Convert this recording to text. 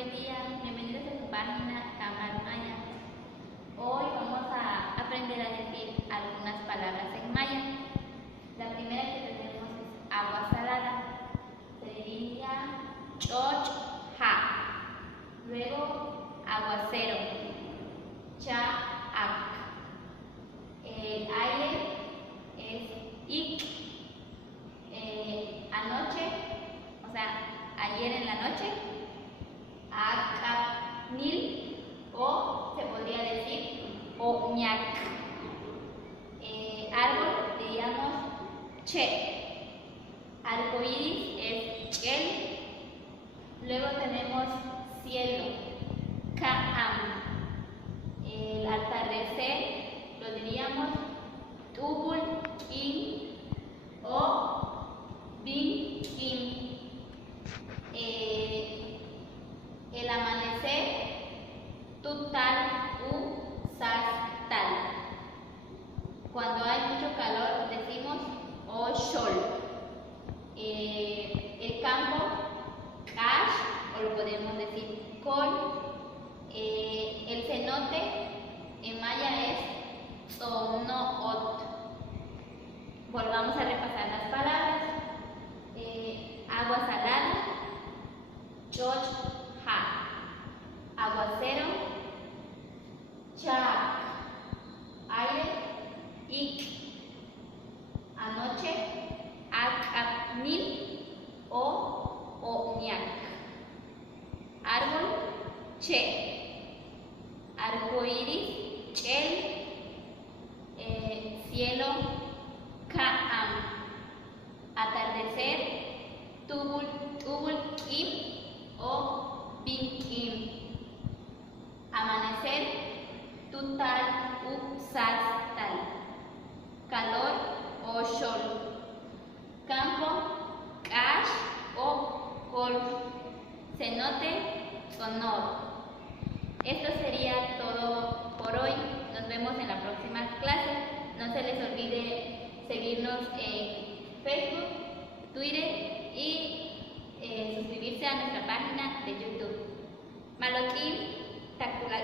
buen día, bienvenidos a su página Cámara Maya. Hoy vamos a aprender a decir algunas palabras en maya. La primera que tenemos es agua salada. Se diría choch ha. Luego aguacero, cha ak. El aire es ik. Anoche, o sea, ayer en la noche, akapnil, o se podría decir oñac. Árbol diríamos che. Arcoíris es chel. Luego tenemos cielo, kaam. El atardecer lo diríamos tubul kin o bin kin. El amanecer, tutal u sastal. Cuando hay mucho calor decimos o sol. El campo, cash, o lo podemos decir col. El cenote en maya es tonoot. Volvamos a repasar las palabras. Agua salada, choch ha. Aguacero, chak. Aire, ik. Anoche, akapnil o oñac. Árbol, che. Arcoíris, chel. Cielo, kaam. Atardecer, tubul kim o bin kim. Amanecer, tutal u sastal. Calor o sol. Campo, cash o col. Cenote, sonor. Esto sería todo por hoy. Nos vemos en la próxima clase. No se les olvide seguirnos en Facebook, Twitter y suscribirse a nuestra página de YouTube. Maloquín,